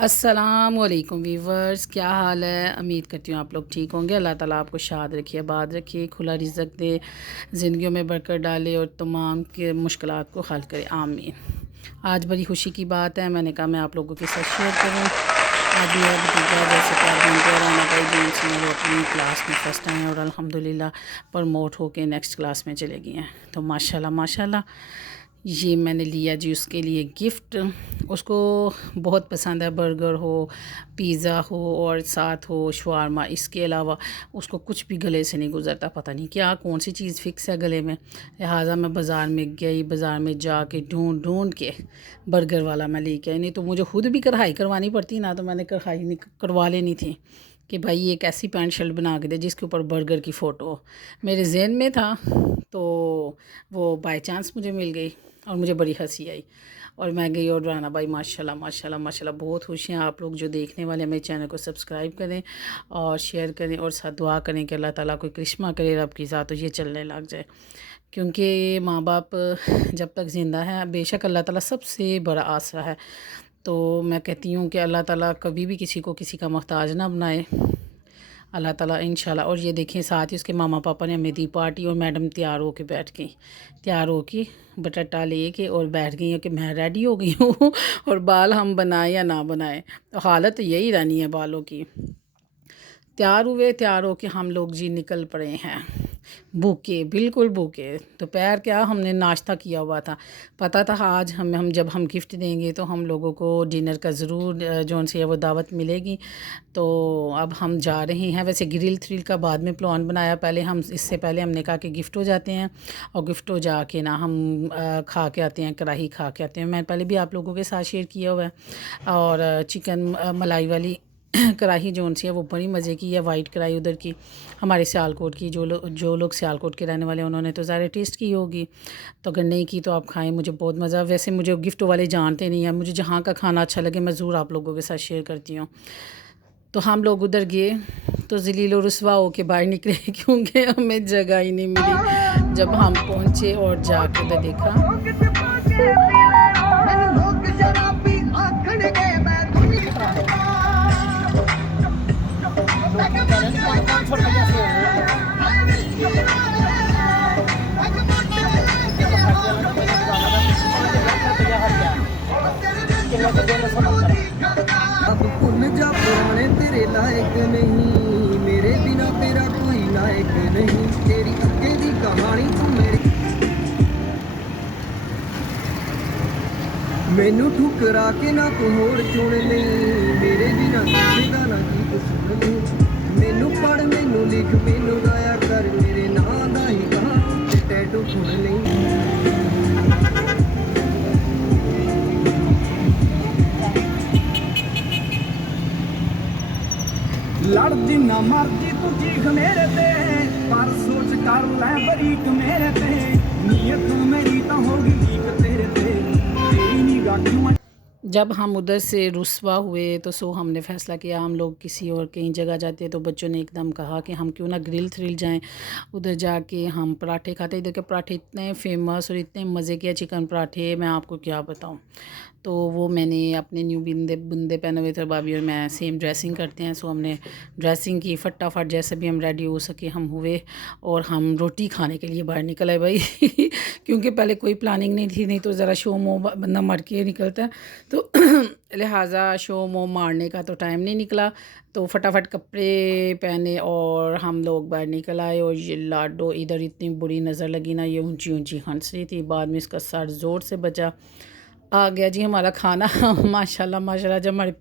अस्सलामुअलैकुम वीवर्स, क्या हाल है। उम्मीद करती हूँ आप लोग ठीक होंगे। अल्लाह ताला आपको शाद रखिए, आबाद रखिए, खुला रिज़्क़ दे, ज़िंदगियों में बरकत डाले और तमाम के मुश्किलात को हल करे, आमीन। आज बड़ी खुशी की बात है, मैंने कहा मैं आप लोगों के साथ शेयर करूँ। आज मेरा भतीजा जैसे कि आप जानते हैं राना भाई जेम्स हैं, वो अपनी क्लास में फ़र्स्ट आए हैं और अल्हम्दुलिल्लाह प्रमोट होके नेक्स्ट क्लास में चले गए हैं। तो माशाल्लाह माशाल्लाह ये मैंने लिया जी उसके लिए गिफ्ट। उसको बहुत पसंद है, बर्गर हो, पिज़्ज़ा हो और साथ हो शवारमा। इसके अलावा उसको कुछ भी गले से नहीं गुज़रता, पता नहीं क्या कौन सी चीज़ फ़िक्स है गले में। लिहाजा मैं बाज़ार में गई, बाज़ार में जाके ढूंढ ढूंढ के बर्गर वाला मैं लेके आई। नहीं तो मुझे खुद भी कढ़ाई करवानी पड़ती ना, तो मैंने कढ़ाई नहीं करवा लेनी थी कि भाई एक ऐसी पैंट शर्ट बना के दे जिसके ऊपर बर्गर की फ़ोटो हो। मेरे जहन में था तो वो बाय चांस मुझे मिल गई और मुझे बड़ी हंसी आई और मैं गई। और राना भाई माशाल्लाह माशाल्लाह माशाल्लाह बहुत खुश हैं। आप लोग जो देखने वाले मेरे चैनल को सब्सक्राइब करें और शेयर करें और साथ दुआ करें कि अल्लाह ताला कोई करिश्मा करे रब की ज़ात तो ये चलने लग जाए। क्योंकि माँ बाप जब तक ज़िंदा है बेशक अल्लाह ताला सबसे बड़ा आसरा है। तो मैं कहती हूँ कि अल्लाह ताला कभी भी किसी को किसी का मोहताज ना बनाए, अल्लाह ताला इंशाल्लाह। और ये देखें साथ ही उसके मामा पापा ने हमें दी पार्टी और मैडम तैयार होके बैठ गई, तैयार होके बटाटा लेके और बैठ गई कि मैं रेडी हो गई हूँ और बाल हम बनाए या ना बनाए, तो हालत यही रहनी है बालों की। तैयार हुए, तैयार होके हम लोग जी निकल पड़े हैं भूखे, बिल्कुल भूखे। दोपहर क्या हमने नाश्ता किया हुआ था, पता था आज हम जब हम गिफ्ट देंगे तो हम लोगों को डिनर का ज़रूर जो से वो दावत मिलेगी। तो अब हम जा रहे हैं। वैसे ग्रिल थ्रिल का बाद में प्लान बनाया, पहले हम इससे पहले हमने कहा कि गिफ्ट हो जाते हैं और गिफ्ट हो जाके ना हम खा के आते हैं, कढ़ाई खा के आते हैं। मैंने पहले भी आप लोगों के साथ शेयर किया हुआ है। और चिकन मलाई वाली कढ़ाई जोन सी है वो बड़ी मज़े की है, वाइट कढ़ाई उधर की हमारे सियालकोट की। जो लोग सियालकोट के रहने वाले हैं उन्होंने तो ज़्यादा टेस्ट की होगी, तो अगर नहीं की तो आप खाएं, मुझे बहुत मज़ा। वैसे मुझे गिफ्ट वाले जानते नहीं हैं, मुझे जहाँ का खाना अच्छा लगे मैं ज़रूर आप लोगों के साथ शेयर करती हूँ। तो हम लोग उधर गए तो ज़लील और रुसवा होके बाहर निकले क्योंकि हमें जगह ही नहीं मिली। जब हम पहुँचे और जाके उधर देखा अब भुल जा पुराने तेरे लायक नहीं, मेरे बिना तेरा कोई लायक नहीं, तेरी अगे दी कहानी तू मैनू ठुकरा के ना तू होर चुन नहीं, मेरे बिना किसी का ना गीत सुन नहीं। मैनू पढ़ मैनू लिख मैनू गाया कर, मेरे नां दा ही कहा टैटू सुन नहीं। लड़दी ना मरदी तू चीख मेरे ते, पर सोच कर लै बरीक मेरे ते, नीयत मेरी तो होगी लीक तेरे ते, तेरी निगाह क्यों। जब हम उधर से रुस्वा हुए तो हमने फ़ैसला किया हम लोग किसी और कहीं जगह जाते हैं। तो बच्चों ने एकदम कहा कि हम क्यों ना ग्रिल थ्रिल जाएं, उधर जाके हम पराठे खाते। इधर के पराठे इतने फेमस और इतने मज़े के चिकन पराठे मैं आपको क्या बताऊं। तो वो मैंने अपने न्यू बिंदे बुंदे पहने हुए थे, भाभी और मैं सेम ड्रेसिंग करते हैं। हमने ड्रेसिंग की, फटाफट जैसे भी हम रेडी हो सके हम हुए और हम रोटी खाने के लिए बाहर निकल आए भाई क्योंकि पहले कोई प्लानिंग नहीं थी, नहीं तो ज़रा शो मोह बंदा मर के निकलता है। तो लिहाजा शो मोह मारने का तो टाइम नहीं निकला, तो फटाफट कपड़े पहने और हम लोग बाहर निकल आए। और ये लाडो इधर इतनी बुरी नज़र लगी ना, ये ऊंची ऊंची हंस रही थी, बाद में इसका सर ज़ोर से बचा। आ गया जी हमारा खाना माशाल्लाह माशाल्लाह। जब हमारे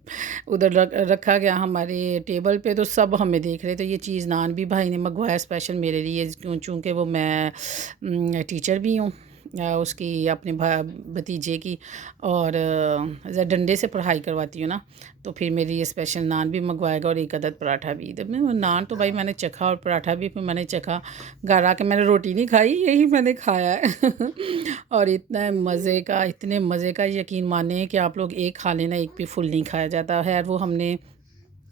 उधर रखा गया हमारे टेबल पे तो सब हमें देख रहे थे। ये चीज़ नान भी भाई ने मंगवाया स्पेशल मेरे लिए, चूँकि वो मैं टीचर भी हूँ उसकी अपने भतीजे की, और डंडे से पढ़ाई करवाती हूँ ना, तो फिर मेरे लिए स्पेशल नान भी मंगवाएगा और एक अदद पराठा भी। तो मैं नान तो भाई मैंने चखा और पराठा भी फिर मैंने चखा। घर आके मैंने रोटी नहीं खाई, यही मैंने खाया है और इतना मज़े का, इतने मज़े का, यकीन माने कि आप लोग एक खा लेना, एक भी फुल नहीं खाया जाता है। वो हमने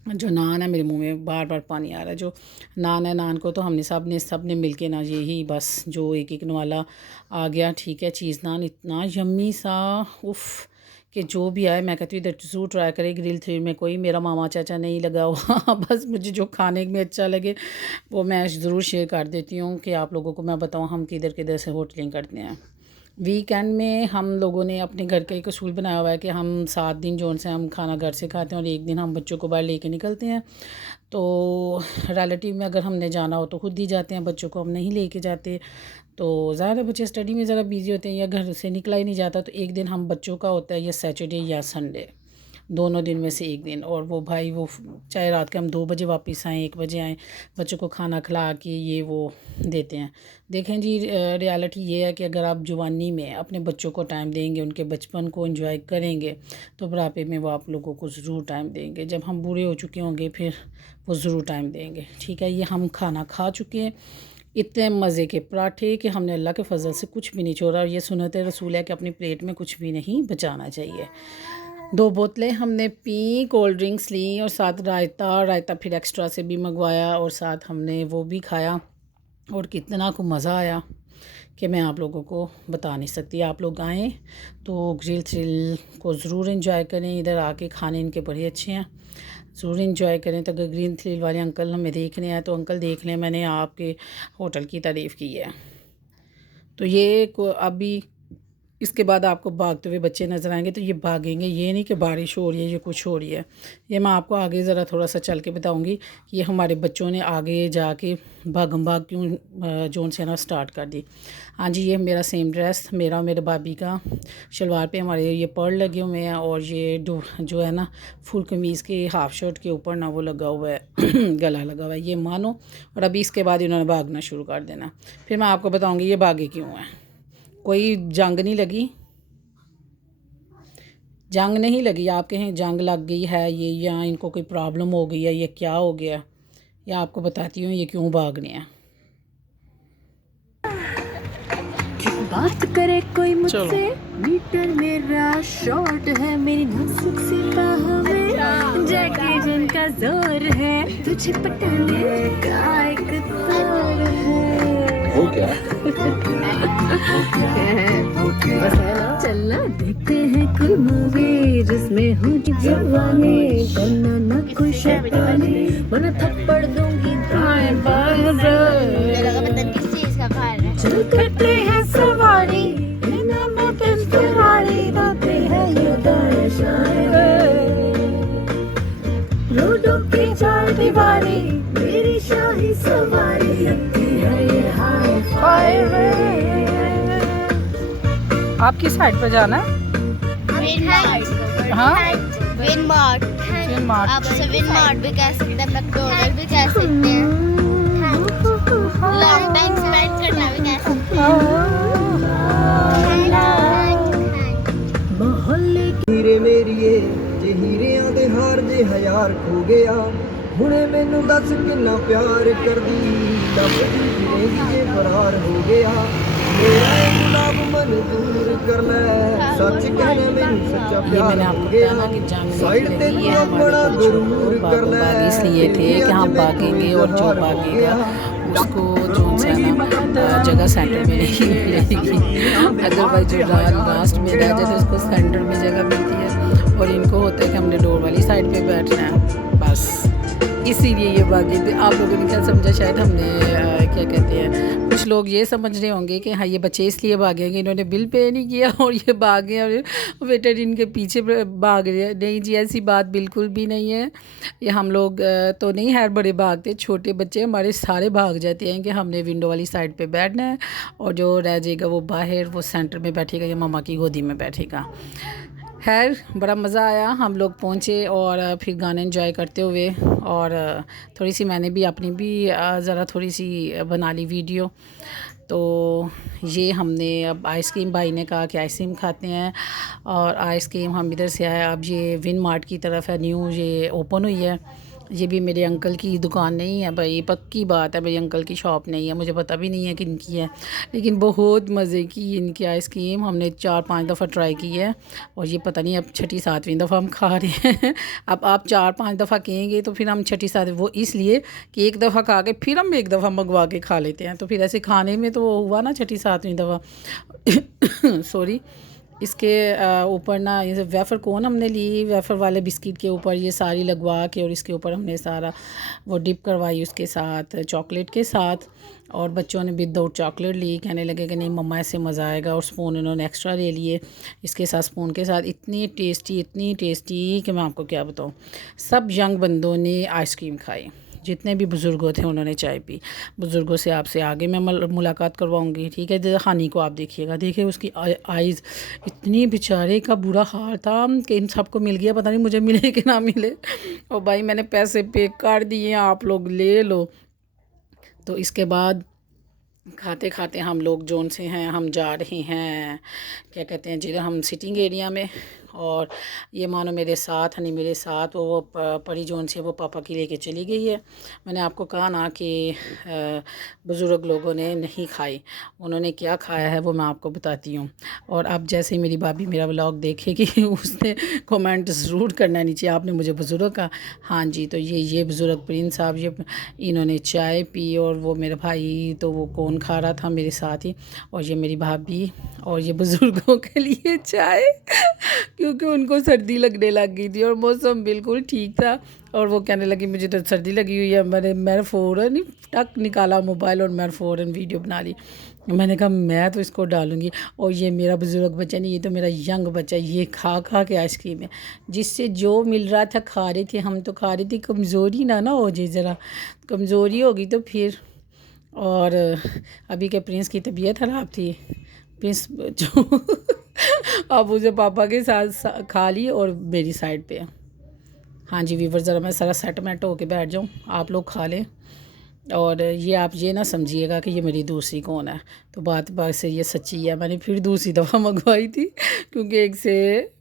जो नान है, मेरे मुंह में बार बार पानी आ रहा है। जो नान है, नान को तो हमने सब ने मिल के ना यही बस जो एक एक वाला आ गया, ठीक है। चीज़ नान इतना यम्मी सा, उफ़, कि जो भी आए मैं कहती हूँ इधर ज़रूर ट्राई करें। ग्रिल थ्रिल में कोई मेरा मामा चाचा नहीं लगा हुआ बस मुझे जो खाने में अच्छा लगे वो मैं ज़रूर शेयर कर देती हूँ कि आप लोगों को मैं बताऊँ हम किधर किधर से होटलिंग करते हैं। वीकेंड में हम लोगों ने अपने घर का एक असूल बनाया हुआ है कि हम 7 दिन जोन से हम खाना घर से खाते हैं और एक दिन हम बच्चों को बाहर लेके निकलते हैं। तो रिलेटिव में अगर हमने जाना हो तो खुद ही जाते हैं, बच्चों को हम नहीं लेके जाते। तो ज़्यादा बच्चे स्टडी में ज़रा बिज़ी होते हैं या घर से निकला ही नहीं जाता, तो एक दिन हम बच्चों का होता है या सैटरडे या संडे, दोनों दिन में से एक दिन। और वो भाई वो चाहे रात के हम 2 बजे वापस आएँ 1 बजे आएँ, बच्चों को खाना खिला के ये वो देते हैं। देखें जी, रियलिटी ये है कि अगर आप जवानी में अपने बच्चों को टाइम देंगे, उनके बचपन को एंजॉय करेंगे, तो बुढ़ापे में वो आप लोगों को ज़रूर टाइम देंगे। जब हम बूढ़े हो चुके होंगे फिर वो ज़रूर टाइम देंगे। ठीक है, ये हम खाना खा चुके हैं, इतने मज़े के पराठे कि हमने अल्लाह के फजल से कुछ भी नहीं छोड़ा। और ये सुन्नत रसूल है कि अपनी प्लेट में कुछ भी नहीं बचाना चाहिए। 2 बोतलें हमने पी, कोल्ड ड्रिंक्स ली और साथ रायता फिर एक्स्ट्रा से भी मंगवाया और साथ हमने वो भी खाया। और कितना को मज़ा आया कि मैं आप लोगों को बता नहीं सकती। आप लोग आएँ तो ग्रिल थ्रिल को ज़रूर एंजॉय करें। इधर आके खाने इनके बड़े अच्छे हैं, ज़रूर एंजॉय करें। तो अगर ग्रीन थ्रिल वाले अंकल हमें देखने हैं तो अंकल देख लें, मैंने आपके होटल की तारीफ़ की है। तो ये अभी इसके बाद आपको भागते हुए बच्चे नज़र आएंगे, तो ये भागेंगे, ये नहीं कि बारिश हो रही है ये कुछ हो रही है। ये मैं आपको आगे ज़रा थोड़ा सा चल के बताऊंगी कि ये हमारे बच्चों ने आगे जाके भागम भाग क्यों जोन से ना स्टार्ट कर दी। हाँ जी, ये मेरा सेम ड्रेस, मेरा मेरे भाभी का। शलवार पे हमारे ये पर्ल लगे हुए हैं और ये जो है ना फुल कमीज़ के हाफ शर्ट के ऊपर ना वो लगा हुआ है गला लगा हुआ है, ये मानो। और अभी इसके बाद इन्होंने भागना शुरू कर देना, फिर मैं आपको बताऊँगी ये भागे क्यों है। कोई जंग नहीं लगी, जंग नहीं लगी। आप कहें जंग लग गई है ये, या इनको कोई प्रॉब्लम हो गई है, ये क्या हो गया, या आपको बताती हूँ ये क्यों भागने हैं। बात करे कोई मुझसे, मीटर मेरा शॉर्ट है, मेरी नाजुक सी बाहों में जैके जिनका जोर है, तुझे पटाने का एक तौर है। वो क्या बस है ना, चलना देखते हैं कोई मूवी जिसमें हो जवानी, करना ना कोई शैतानी, वरना थप्पड़ दूंगी दाएं बाएं। किस चीज का कार है? चल करते हैं सवारी, बिना मोटर फरारी, बातें हैं ये दाएं शायद, रोडों की चार दीवारी, मेरी शाही सवारी, लगती है ये हाई फाई। आपकी साइड पे जाना है? हाँ? विनमार्ट। विनमार्ट। आप उसे विनमार्ट भी कह सकते हैं, मैकडोनल्ड भी कह सकते हैं, लॉन्ग टाइम स्पेंड करना भी कह सकते हैं। हीरे मेरीए जे ਹੀਰਿਆਂ ਦੇ ਹਾਰ ਜੇ ਹਜ਼ਾਰ ਖੋ ਗਿਆ, ਹੁਣੇ ਮੈਨੂੰ ਦੱਸ ਕਿੰਨਾ ਪਿਆਰ ਕਰਦੀ, ਲੱਭਦੀ ਫਿਰੇਂਗੀ ਜੇ ਫਰਾਰ ਹੋ ਗਿਆ, ਮੇਰਾ ਇਹ ਗੁਲਾਬ ਮਨਜ਼ੂਰ ਕਰ ਲੈ, ਸੱਚ ਕਹਿਣਾ ਮੈਨੂੰ सच्चा प्यार हो गया, साइड ते तू अपना गुरूर कर ले। इसलिए थे कि हम भागेंगे और जो भागेगा उसको जो है ना जगह सेंटर में नहीं मिलेगी, अदरवाइज जो लास्ट में रह जाए तो उसको सेंटर में जगह मिलती है। और इनको होता है कि हमने डोर वाली साइड पे बैठना है, बस इसीलिए ये भागे थे। आप लोगों ने क्या समझा, शायद हमने क्या कहते हैं, कुछ लोग ये समझ रहे होंगे कि हाँ ये बच्चे इसलिए भागेंगे, इन्होंने बिल पे नहीं किया और ये भागे और वेटर इनके पीछे भाग रहे हैं। नहीं जी, ऐसी बात बिल्कुल भी नहीं है। ये हम लोग तो नहीं है बड़े भागते, छोटे बच्चे हमारे सारे भाग जाते हैं कि हमने विंडो वाली साइड पे बैठना है और जो रह जाएगा वो बाहर वो सेंटर में बैठेगा या मामा की गोदी में बैठेगा। खैर बड़ा मज़ा आया, हम लोग पहुँचे और फिर गाने एंजॉय करते हुए, और थोड़ी सी मैंने भी अपनी भी ज़रा थोड़ी सी बना ली वीडियो। तो ये हमने अब आइसक्रीम, भाई ने कहा कि आइसक्रीम खाते हैं और आइसक्रीम हम इधर से आए। अब ये विन मार्ट की तरफ है, न्यू ये ओपन हुई है। ये भी मेरे अंकल की दुकान नहीं है भाई, पक्की बात है, मेरे अंकल की शॉप नहीं है, मुझे पता भी नहीं है कि इनकी है, लेकिन बहुत मज़े की इनकी आइसक्रीम हमने 4-5 दफ़ा ट्राई की है और ये पता नहीं अब 6ठी-7वीं दफ़ा हम खा रहे हैं। अब आप 4-5 दफ़ा कहेंगे तो फिर हम 6ठी-7वीं, वो इसलिए कि एक दफ़ा खा के फिर हम एक दफ़ा मंगवा के खा लेते हैं, तो फिर ऐसे खाने में तो वो हुआ ना 6ठी-7वीं दफ़ा सॉरी। इसके ऊपर ना ये वेफ़र कोन हमने ली, वेफ़र वाले बिस्किट के ऊपर ये सारी लगवा के और इसके ऊपर हमने सारा वो डिप करवाई उसके साथ चॉकलेट के साथ। और बच्चों ने विदाउट चॉकलेट ली, कहने लगे कि नहीं मम्मा ऐसे मज़ा आएगा, और स्पून उन्होंने एक्स्ट्रा ले लिए इसके साथ। स्पून के साथ इतनी टेस्टी कि मैं आपको क्या बताऊँ। सब यंग बंदों ने आइसक्रीम खाई, जितने भी बुज़ुर्गों थे उन्होंने चाय पी। बुज़ुर्गों से आपसे आगे मैं मुलाकात करवाऊंगी, ठीक है। हानी को आप देखिएगा, देखिए उसकी आइज़, इतनी बेचारे का बुरा हाल था कि इन सबको मिल गया, पता नहीं मुझे मिले कि ना मिले। और भाई मैंने पैसे पे कर दिए, आप लोग ले लो। तो इसके बाद खाते खाते हम लोग जोन से हैं, हम जा रहे हैं क्या कहते हैं जी, हम सिटिंग एरिया में। और ये मानो मेरे साथ नहीं, मेरे साथ वो परी जोन से वो पापा की लेके चली गई है। मैंने आपको कहा ना कि बुज़ुर्ग लोगों ने नहीं खाई, उन्होंने क्या खाया है वो मैं आपको बताती हूँ। और अब जैसे ही मेरी भाभी मेरा व्लॉग देखेगी उसने कमेंट ज़रूर करना नीचे, आपने मुझे बुज़ुर्ग का। हाँ जी, तो ये बुज़ुर्ग प्रिंस साहब, ये इन्होंने चाय पी, और वो मेरा भाई तो वो कौन खा रहा था मेरे साथ ही, और ये मेरी भाभी, और ये बुज़ुर्गों के लिए चाय क्योंकि उनको सर्दी लगने लग गई थी और मौसम बिल्कुल ठीक था। और वो कहने लगी मुझे तो सर्दी लगी हुई है। मैंने फ़ौरन ही टक निकाला मोबाइल और मैं फ़ौरन वीडियो बना ली। मैंने कहा मैं तो इसको डालूंगी। और ये मेरा बुज़ुर्ग बच्चा नहीं, ये तो मेरा यंग बच्चा, ये खा खा के आइसक्रीम है, जिससे जो मिल रहा था खा रहे थे, हम तो खा रहे थे। कमज़ोरी ना हो जाए, ज़रा कमज़ोरी होगी तो फिर। और अभी के प्रिंस की तबीयत ख़राब थी, प्रिंस जो अब उसे पापा के साथ खा ली और मेरी साइड पे। हाँ जी वीवर, ज़रा मैं सारा सेटमेंट होके बैठ जाऊँ, आप लोग खा लें। और ये आप ये ना समझिएगा कि ये मेरी दूसरी कौन है, तो बात से ये सच्ची है। मैंने फिर दूसरी दफ़ा मंगवाई थी क्योंकि एक से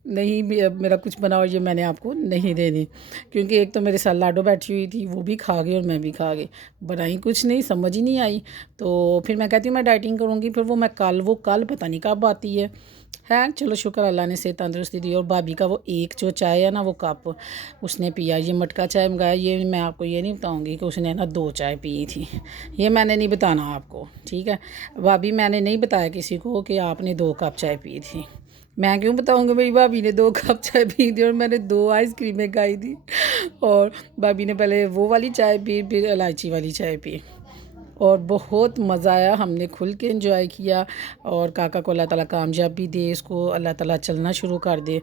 नहीं मेरा कुछ बना और ये मैंने आपको नहीं देनी, क्योंकि एक तो मेरे साथ लाडो बैठी हुई थी, वो भी खा गई और मैं भी खा गई। बनाई कुछ नहीं, समझ ही नहीं आई। तो फिर मैं कहती हूँ मैं डाइटिंग करूँगी, फिर वो कल पता नहीं कब आती है। चलो शुक्र अल्लाह ने सेहत तंदुरुस्ती दी। और भाभी का वो एक जो चाय है ना, वो कप उसने पिया, ये मटका चाय मंगाया। ये मैं आपको ये नहीं बताऊंगी कि उसने ना 2 चाय पी थी, ये मैंने नहीं बताना आपको, ठीक है भाभी। मैंने नहीं बताया किसी को कि आपने 2 कप चाय पी थी। मैं क्यों बताऊंगी, मेरी भाभी ने 2 कप चाय पी थी और मैंने 2 आइसक्रीमें खाई थी। और भाभी ने पहले वो वाली चाय पी, फिर इलायची वाली चाय पी, और बहुत मज़ा आया, हमने खुल के एंजॉय किया। और काका को अल्लाह ताला कामयाबी दे, इसको अल्लाह ताला चलना शुरू कर दे।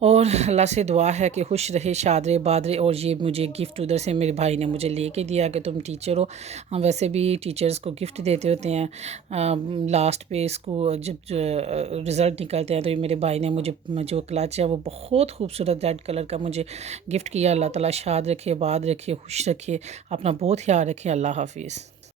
और अल्लाह से दुआ है कि खुश रहे, शाद रहे, बाद रहे। और ये मुझे गिफ्ट उधर से मेरे भाई ने मुझे लेके दिया कि तुम टीचर हो। हम वैसे भी टीचर्स को गिफ्ट देते होते हैं लास्ट पे, इसको जब रिज़ल्ट निकलते हैं। तो ये मेरे भाई ने मुझे जो क्लच है वो बहुत खूबसूरत रेड कलर का मुझे गिफ्ट किया। अल्लाह ताला शाद रखे, बाद रखे, खुश रखे, अपना बहुत ख्याल रखे। अल्लाह हाफिज़।